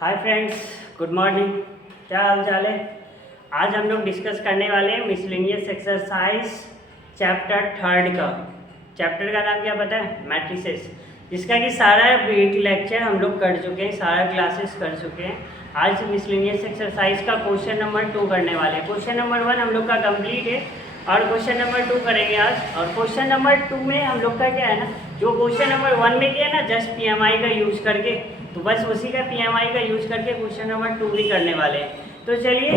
Hi friends, good morning. क्या हाल चाल है? आज हम लोग डिस्कस करने वाले हैं मिसलेनियस एक्सरसाइज चैप्टर 3 का। चैप्टर का नाम क्या पता है? मैट्रिसेस, जिसका कि सारा ब्रीफ लेक्चर हम लोग कर चुके हैं, सारा क्लासेस कर चुके हैं। आज मिसलेनियस एक्सरसाइज का क्वेश्चन नंबर 2 करने वाले हैं। क्वेश्चन नंबर 1 हम लोग का कंप्लीट है और क्वेश्चन नंबर 2 करेंगे आज। और क्वेश्चन नंबर 2 में हम लोग का क्या है ना, जो क्वेश्चन नंबर 1 में किया ना जस्ट पीएमआई का यूज़ करके, तो बस उसी का पीएमआई का यूज़ करके क्वेश्चन नंबर 2 भी करने वाले हैं। तो चलिए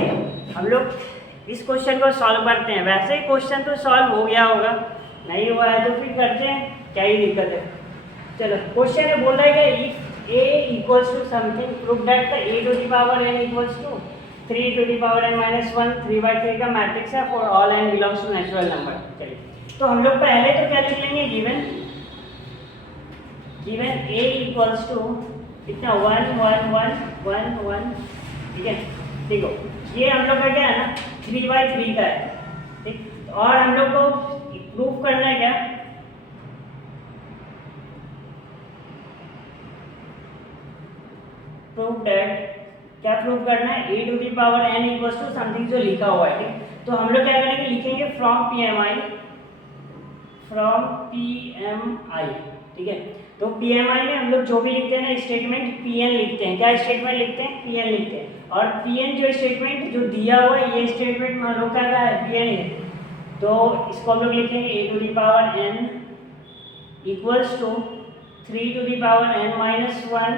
हम लोग इस क्वेश्चन को सॉल्व करते हैं। वैसे ही क्वेश्चन तो सॉल्व हो गया होगा, नहीं हुआ है तो फिर करते हैं, क्या ही दिक्कत है। चलो, क्वेश्चन है बोल रहा है कि if a equals to something prove that the a to the power n equals to 3 to the power n minus 1 3/3 का मैट्रिक्स है for all n belongs to natural number. चलिए, तो हम लोग पहले तो क्या लिख लेंगे, गिवन a इक्वल्स टू कितना 1 1 1 1 1, ठीक है। देखो ये हम लोग का क्या है ना 3/3 का है, ठीक। और हम लोग को प्रूफ करना है क्या, प्रूफ दैट, क्या प्रूफ करना है, a to the power n equals to something जो लिखा हुआ है, ठीक। तो हम लोग क्या करेंगे, लिखेंगे फ्रॉम पीएमआई, ठीक है। तो पीएमआई में हम लोग जो भी लिखते हैं ना स्टेटमेंट, पीएन लिखते हैं। क्या स्टेटमेंट लिखते हैं? पीएन लिखते हैं। और पीएन जो स्टेटमेंट जो दिया हुआ है, ये स्टेटमेंट हम लोग का क्या है, पीएन है। तो इसको हम लोग लिखेंगे a to the power n equals to 3 to the power n minus 1,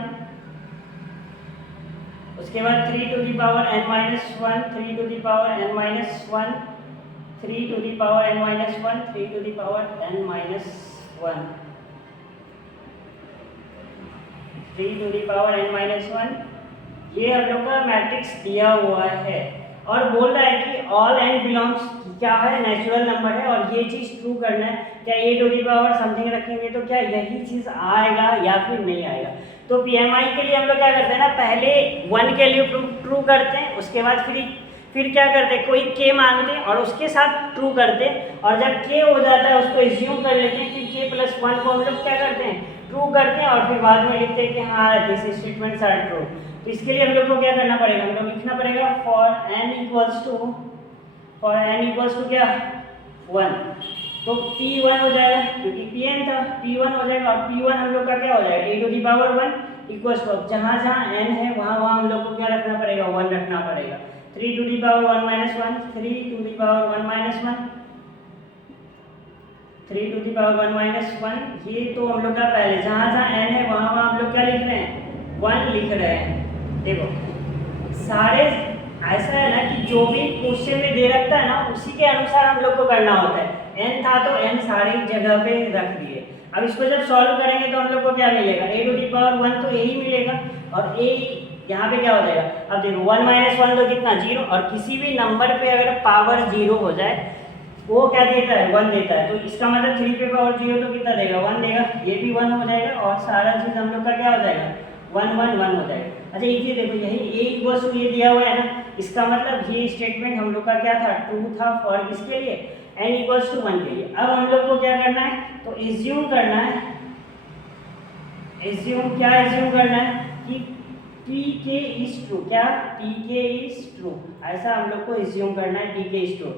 उसके बाद 3 to the power n minus 1, 3 to the power n minus 1, 3 to the power n minus 1, 3 to the power n minus 1, 3 to the power n minus 1। ये हम लोग का matrix दिया हुआ है और बोल रहा है कि ऑल n बिलोंग्स क्या है, नेचुरल नंबर है। और ये चीज़ ट्रू करना है। क्या a to the power something रखेंगे तो क्या यही चीज़ आएगा या फिर नहीं आएगा। तो पीएमआई के लिए हम लोग क्या करते हैं ना, पहले 1 के लिए ट्रू करते हैं, उसके बाद फिर क्या करते हैं, कोई k मांगते हैं और उसके साथ ट्रू करते हैं। और जब k हो जाता है उसको एज्यूम कर लेते हैं, फिर k प्लस 1 को हम लोग क्या करते हैं, ट्रू करते हैं। और फिर बाद में लिखते हैं कि हाँ दिस स्टेटमेंट्स आर ट्रू। तो इसके लिए हम लोग को क्या करना पड़ेगा, हम लोग लिखना पड़ेगा फॉर n इक्वल्स टू क्या 1, तो p1 हो जाएगा क्योंकि pn था, p1 हो जाएगा। और p1 हम लोग का क्या हो जाएगा, a to the power 1 equals to, जहाँ जहाँ n है वहाँ हम लोग को क्या रखना पड़ेगा, 1 रखना पड़ेगा। 3 to the power 1 minus 1, 3 to the power 1 minus 1, 3 to the power 1 minus 1। ये तो हम लोग का पहले जहाँ जहाँ n है वहाँ हम लोग क्या लिख रहे हैं, 1 लिख रहे हैं। देखो सारे ऐसा है ना कि जो भी क्वेश्चन में दे रखता है ना उसी के अनुसार हम लोग को करना होता है। n था तो n सारी जगह पे रख दिए। अब इसको जब सॉल्व करेंगे तो हम लोग को क्या मिलेगा, a टू द पावर 1 तो यही मिलेगा और a यहाँ पे क्या हो जाएगा। अब देखो 1 माइनस 1 तो कितना 0, और किसी भी नंबर पे अगर पावर 0 हो जाए वो क्या देता है, 1 देता है। तो इसका मतलब 3 पे पावर 0 तो कितना देगा, 1 देगा। ये भी 1 हो जाएगा और सारा चीज़ हम लोग का क्या हो जाएगा, 1 1 1 हो जाएगा। अच्छा ये देखो यही a इक्वल्स टू ये दिया हुआ है ना, इसका मतलब ये स्टेटमेंट हम लोग का क्या था, ट्रू था फॉर किसके लिए, n इक्वल्स टू 1 के लिए। अब हम लोग को क्या करना है, तो एज्यूम करना है, एज्यूम करना है कि pk इज ट्रू। क्या pk इज ट्रू, ऐसा हम लोग को एज्यूम करना है, pk इज ट्रू।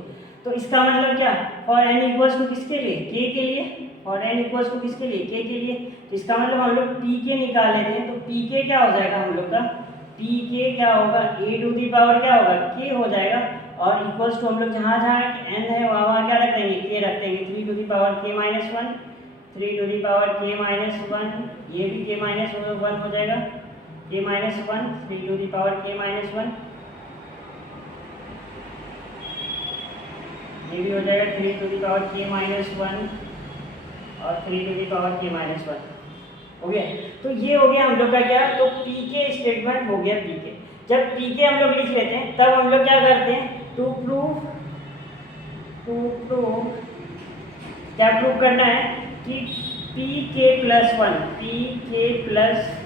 तो इसका मतलब क्या, फॉर n इक्वल्स टू किसके लिए, k के लिए। और n इक्वल्स टू किसके लिए, k के लिए। तो इसका मतलब हम लोग pk निकाल लेते हैं। तो pk क्या हो जाएगा हम लोग का, pk क्या होगा, a टू द पावर क्या होगा, k हो जाएगा। और इक्वल्स टू हम लोग जहाँ जहाँ n है वहाँ क्या रख देंगे, k रख देंगे। 3 to the power k minus 1, 3 to the power k minus 1, ये भी k माइनस 1 हो जाएगा, k minus 1, 3 to the power k minus 1, ये भी हो जाएगा 3 to the power k minus 1 और 3 to the power k minus 1 हो गया। तो ये हो गया हम लोग का क्या, तो pk स्टेटमेंट हो गया pk। जब pk हम लोग लिख लेते हैं तब हम लोग क्या करते हैं, टू प्रूव क्या प्रूव करना है कि pk प्लस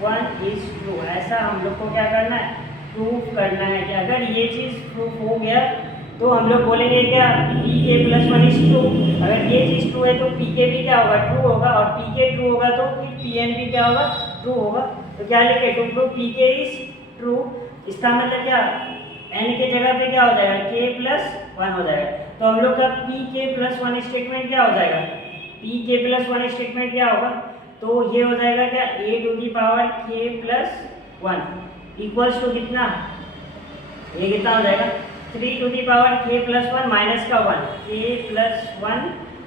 1 इज ट्रू। ऐसा हम लोग को क्या करना है, प्रूफ करना है। कि अगर ये चीज़ प्रूफ हो गया तो हम लोग बोलेंगे क्या, pk प्लस 1 इज ट्रू। अगर ये चीज़ ट्रू है तो pk भी क्या होगा, ट्रू होगा। और pk ट्रू होगा तो फिर pn भी क्या होगा, ट्रू होगा। तो क्या लिखे, to prove pk is true. इसका मतलब क्या, n के जगह पे क्या हो जाएगा, k प्लस 1 हो जाएगा। तो हम लोग का p k प्लस 1 स्टेटमेंट क्या हो जाएगा, p k प्लस 1 स्टेटमेंट क्या होगा, तो ये हो जाएगा क्या, a to the power k plus 1 equals to कितना, ये कितना हो जाएगा 3 to the power k plus 1 minus का 1, k प्लस 1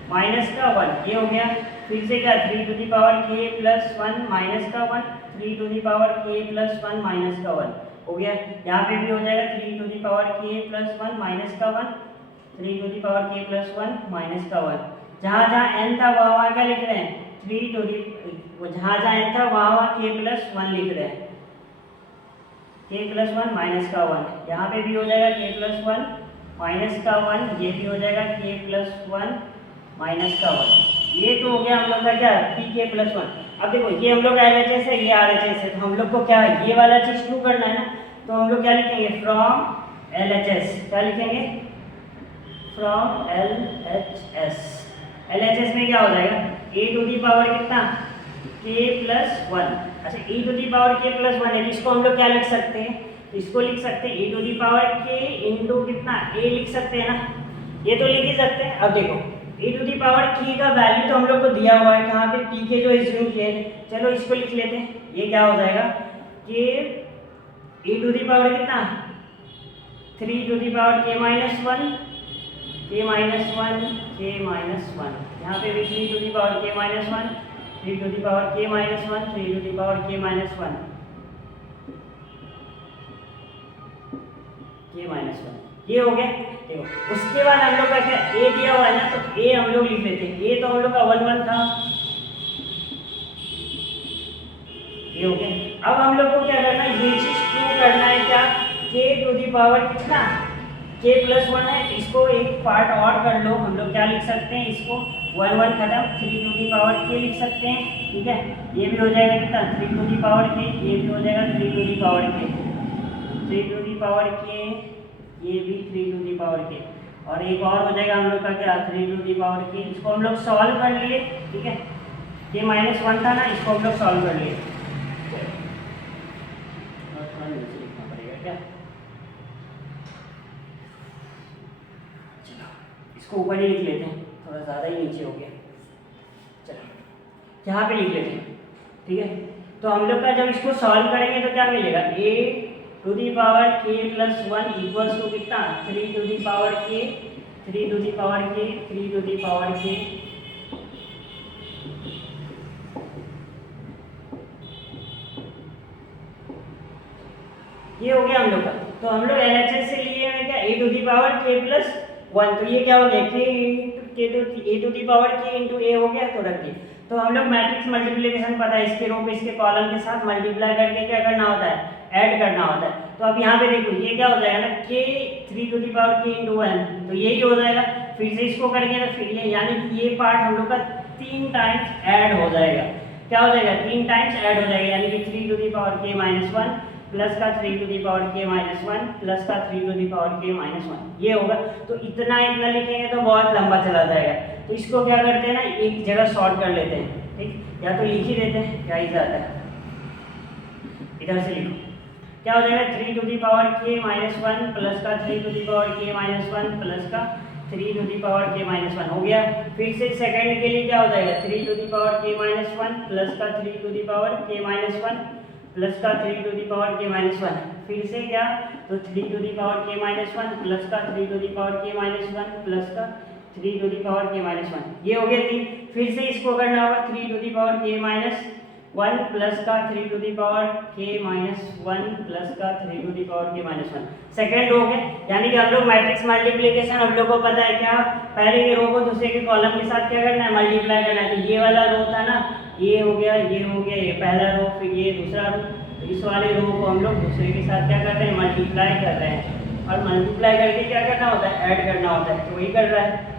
माइनस का 1, ये हो गया। फिर से क्या, 3 to the power k plus 1 minus का 1, 3 to the power k plus 1 minus का 1 हो गया। यहाँ पे भी हो जाएगा 3 to the power k plus 1 minus का 1, 3 to the power k plus 1 minus का 1। जहाँ जहाँ n था वहाँ क्या लिख रहे हैं, 3 टू दी, जहाँ जहाँ n था वहाँ k प्लस 1 लिख रहे हैं, k प्लस 1 माइनस का 1। यहाँ पे भी हो जाएगा k प्लस 1 माइनस का 1, ये भी हो जाएगा k प्लस 1 माइनस का 1। ये तो हो गया हम लोग का क्या, p k प्लस 1। अब देखो ये हम लोग का LHS है, ये RHS है, तो हम लोग को क्या है, ये वाला चीज शुरू करना है ना, तो हम लोग क्या लिखेंगे, फ्रॉम LHS, क्या लिखेंगे, फ्रॉम LHS। LHS में क्या हो जाएगा, a टू दी पावर कितना, k प्लस 1। अच्छा e to the power k plus 1 है, इसको हम लोग क्या लिख सकते हैं, इसको लिख सकते हैं e to the power k into कितना, a लिख सकते हैं ना, ये तो लिख ही सकते हैं। अब देखो e to the power k का वैल्यू तो हम लोग को दिया हुआ है, कहाँ पे, p के जो एज्यूम किए हैं, चलो इसको लिख लेते हैं। ये क्या हो जाएगा, k e to the power कितना, 3 to the power k minus 1, k minus 1, k minus 1, यहाँ पे भी 3 to the power k minus 1, 3 to the power k minus 1, 3 to the power k minus 1, k minus 1, ये हो गया। देखो उसके बाद हम लोग का क्या, a दिया हुआ है ना, तो a हम लोग लिख लेते हैं, a तो हम लोग का 1 1 था, ये हो गया। अब हम लोग को क्या करना है, ये चीज प्रूव करना है क्या, k टू दी पावर कितना, k प्लस 1 है, इसको एक पार्ट और कर लो, हम लोग क्या लिख सकते हैं, इसको 1 1 खत्म, 3 टू दी पावर k लिख सकते हैं, ठीक है। ये भी हो जाएगा कितना, 3 टू दी पावर k, ये भी हो जाएगा 3 to the power k, 3 to the power k, ये भी 3 टू दी पावर k, और एक और हो जाएगा हम लोग का क्या, 3 टू दी पावर k। इसको हम लोग सॉल्व कर लिए, ठीक है, k माइनस 1 था ना, इसको हम लोग सॉल्व कर लिए, और थोड़ा नीचे लिखना पड़ेगा क्या, चलो इसको ऊपर ही लिख लेते हैं, थोड़ा ज़्यादा ही नीचे हो गया, चलो यहाँ पे लिख लेते हैं, ठीक है। तो हम लोग का जब इसको सॉल्व करेंगे तो क्या मिलेगा, a to the power k plus 1 equals to कितना, 3 to the power k, 3 to the power k, 3 to the power k, ये हो गया हम लोग का। तो हम लोग LHS से लिए हैं क्या, a to the power k plus 1, तो ये क्या हो गया, a to the power k into a हो गया, तो रख दिए। तो हम लोग मैट्रिक्स मल्टीप्लिकेशन पता है, इसके रो पे इसके कॉलम के साथ मल्टीप्लाई करके क्या करना होता है, ऐड करना होता है। तो अब यहाँ पे देखो ये क्या हो जाएगा ना, k 3 to the power k into 1, तो यही हो जाएगा। फिर से इसको करेंगे तो फिर ये, यानी कि ये पार्ट हम लोग का 3 टाइम्स ऐड हो जाएगा, क्या हो जाएगा, 3 टाइम्स ऐड हो जाएगा, यानी कि 3 to the power k minus 1 plus का 3 to the power k minus 1 plus का 3 to the power k minus 1, ये होगा। तो इतना लिखेंगे तो बहुत लंबा चला जाएगा, तो इसको क्या करते हैं ना, एक जगह शॉर्ट कर लेते हैं, ठीक, या तो लिख ही देते हैं, क्या ही जाता है, इधर से लिखो, क्या हो जाएगा, 3 to the power k minus 1 plus का 3 to the power k minus 1 plus का 3 to the power k minus 1 हो गया। फिर से सेकंड के लिए क्या हो जाएगा, 3 to the power k minus 1 plus का 3 to the power k minus 1 plus का 3 to the power k minus 1, फिर से क्या, तो 3 to the power k minus 1 plus का 3 to the power k minus 1 plus का 3 to the power k minus 1, ये हो गया 3। फिर से इसको करना होगा 3 to the power k minus 1 plus का 3 to the power k minus 1 plus का 3 to the power k minus 1, second हो गया। यानी कि हम लोग मैट्रिक्स मल्टीप्लिकेशन हम लोग को पता है क्या, पहले के रो को दूसरे के कॉलम के साथ क्या करना है, मल्टीप्लाई करना है। तो ये वाला रो था ना, ये हो गया, ये हो गया, ये पहला रो, फिर ये दूसरा रो, तो इस वाले रो को हम लोग दूसरे के साथ क्या कर रहे हैं, मल्टीप्लाई कर रहे हैं, और मल्टीप्लाई करके क्या करना होता है, ऐड करना होता है, तो वही कर रहा है।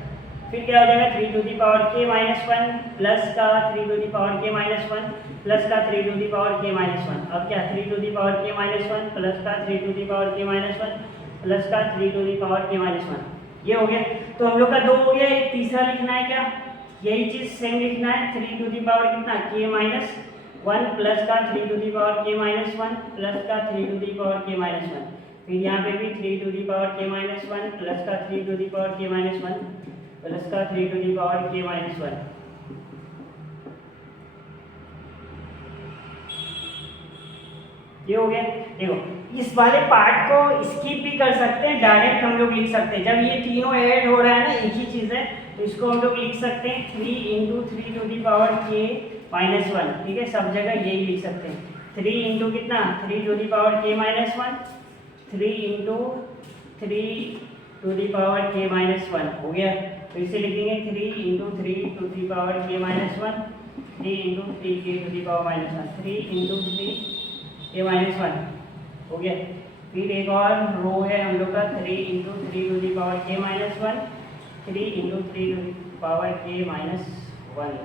फिर क्या हो जाएगा, 3 to the power k minus 1 plus का 3 to the power k minus 1 plus का 3 to the power k minus 1, अब क्या 3 to the power k minus 1 plus का 3 to the power k minus 1 plus का 3 to the power k minus 1, ये हो गया। तो हम लोग का 2 हो गया, एक तीसरा लिखना है क्या, यही चीज सेम लिखना है, 3 टू दी पावर कितना k माइनस 1 प्लस का 3 to the power k minus 1 plus का 3 to the power k minus 1, फिर यहाँ पे भी 3 to the power k minus 1 plus का 3 to the power k minus 1 plus का 3 to the power k minus 1। ये हो गया। देखो इस वाले पार्ट को स्किप भी कर सकते हैं, डायरेक्ट हम लोग लिख सकते हैं। जब ये तीनों ऐड हो रहा है ना, एक ही चीज़ है, तो इसको हम लोग लिख सकते हैं 3 into 3 to the power k minus 1। ठीक है, सब जगह यही लिख सकते हैं। 3 इंटू कितना 3 to the power k minus 1, 3 into 3 to the power k minus 1 हो गया। फिर से लिखेंगे 3 into 3 to the power k minus 1, 3 into 3 k to the power minus 1, 3 into 3 k minus 1 हो गया। फिर एक और रो है हम लोग का 3 into 3 to the power k minus 1, 3 into 3 to the power k minus 1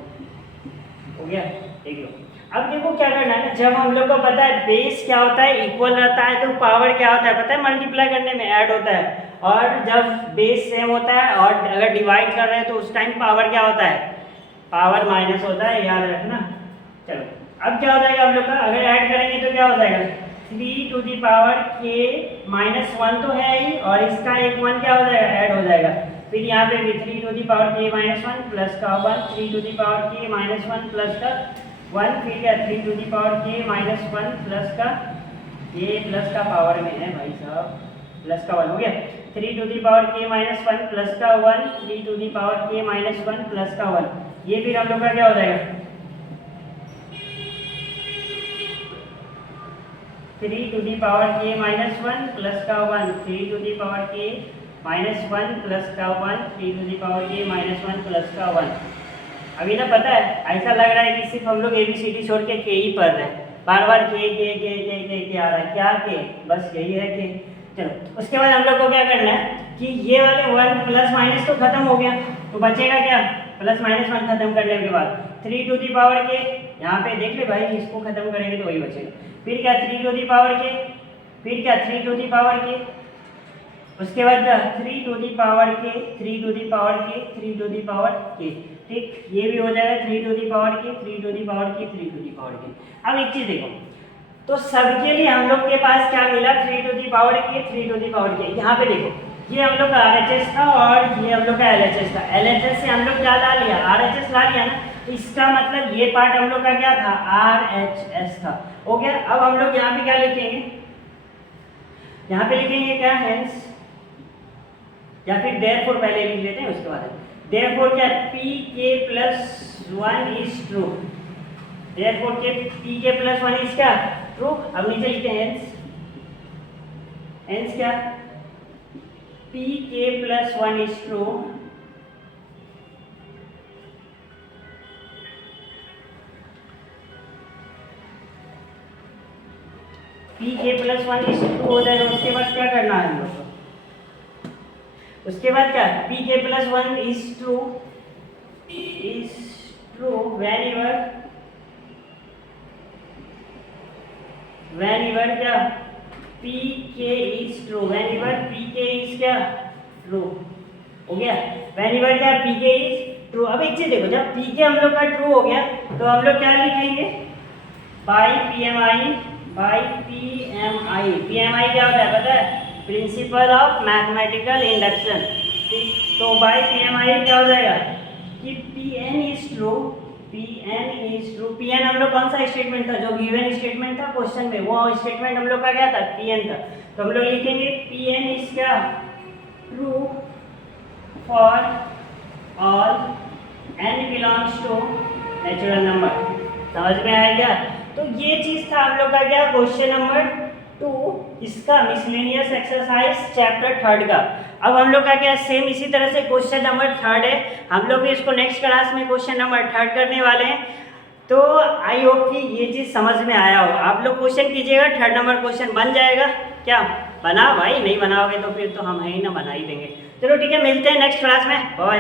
हो गया। देख लो, अब देखो क्या करना है ना, जब हम लोग को पता है बेस क्या होता है, इक्वल रहता है, तो पावर क्या होता है पता है, मल्टीप्लाई करने में ऐड होता है। और जब बेस सेम होता है और अगर डिवाइड कर रहे हैं तो उस टाइम पावर क्या होता है, पावर माइनस होता है, याद रखना। चलो अब क्या हो जाएगा हम लोग का, अगर ऐड करेंगे तो क्या हो जाएगा 3 to the power k minus 1 तो है ही, और इसका एक 1 क्या हो जाएगा, ऐड हो जाएगा। फिर यहाँ पे भी 3 to the power k minus 1 plus का 1, 3 to the power k minus 1 plus का 1, फिर क्या 3 to the power k minus 1 plus का, ये प्लस का पावर में है भाई साहब, प्लस का 1 हो गया। 3 to the power k minus 1 plus का 1, 3 to the power k minus 1 plus का 1, ये फिर हम लोग का क्या हो जाएगा 3 to the power k minus 1 plus का 1, 3 to the power k minus 1 plus का 1, 3 to the power k minus 1 plus का 1। अभी ना पता है ऐसा लग रहा है कि सिर्फ हम लोग ABCD छोड़ के k ही पढ़ रहे हैं, बार बार k आ रहा है, क्या k, बस यही है k। चलो उसके बाद हम लोग को क्या करना है कि ये वाले 1 प्लस माइनस तो खत्म हो गया, तो बचेगा क्या, प्लस माइनस 1 खत्म करने के बाद 3 टू दी पावर k, यहाँ पे देख ले भाई, इसको खत्म करेंगे तो वही बचेगा। फिर क्या 3 टू दी पावर k, फिर क्या 3 टू दी पावर k, उसके बाद क्या 3 to the power k, 3 to the power k, 3 to the power k। ठीक, ये भी हो जाएगा 3 to the power k, 3 to the power k, 3 to the power k। अब एक चीज देखो, तो सबके लिए हम लोग के पास क्या मिला 3 to the power k, 3 to the power k। यहाँ पे देखो ये हम लोग का RHS था और ये हम लोग का LHS था। LHS से हम लोग क्या ला लिया, RHS ला लिया ना, तो इसका मतलब ये पार्ट हम लोग का क्या था, RHS था, हो गया। अब हम लोग यहाँ पे क्या लिखेंगे, यहाँ पे लिखेंगे क्या हेंस, या फिर देयरफॉर पहले लिख लेते हैं, उसके बाद देयरफॉर क्या pk plus 1 is true, therefore के pk प्लस 1 इज क्या ट्रू। अब नीचे लिखते हैं हेंस, हेंस क्या pk plus 1 is true, pk plus 1 is true हो जाएगा। उसके बाद क्या करना है हम लोग को, उसके बाद क्या pk plus 1 is true whenever क्या pk is true, whenever pk is क्या ट्रू, हो गया। whenever क्या pk इज ट्रू। अब एक चीज देखो, जब pk हम लोग का ट्रू हो गया तो हम लोग क्या लिखेंगे by PMI, by PMI। PMI क्या होता है पता है, प्रिंसिपल ऑफ मैथमेटिकल इंडक्शन। ठीक, तो बाई PMI क्या हो जाएगा कि Pn is true, Pn is true. Pn हम लोग कौन सा स्टेटमेंट था, जो गिवन स्टेटमेंट था क्वेश्चन में, वो स्टेटमेंट हम लोग का क्या था Pn था। तो हम लोग लिखेंगे Pn इज क्या true for all n belongs to natural number. समझ में आया क्या, तो ये चीज था हम लोग का क्या क्वेश्चन नंबर 2 इसका मिसलेनियस एक्सरसाइज चैप्टर 3 का। अब हम लोग का क्या सेम इसी तरह से क्वेश्चन नंबर 3 है, हम लोग भी इसको नेक्स्ट क्लास में क्वेश्चन नंबर 3 करने वाले हैं। तो आई होप कि ये चीज़ समझ में आया हो। आप लोग क्वेश्चन कीजिएगा, 3 नंबर क्वेश्चन बन जाएगा। क्या बना भाई, नहीं बनाओगे तो फिर तो हम है ही ना, बना ही देंगे। चलो ठीक है, मिलते हैं नेक्स्ट क्लास में, बाय।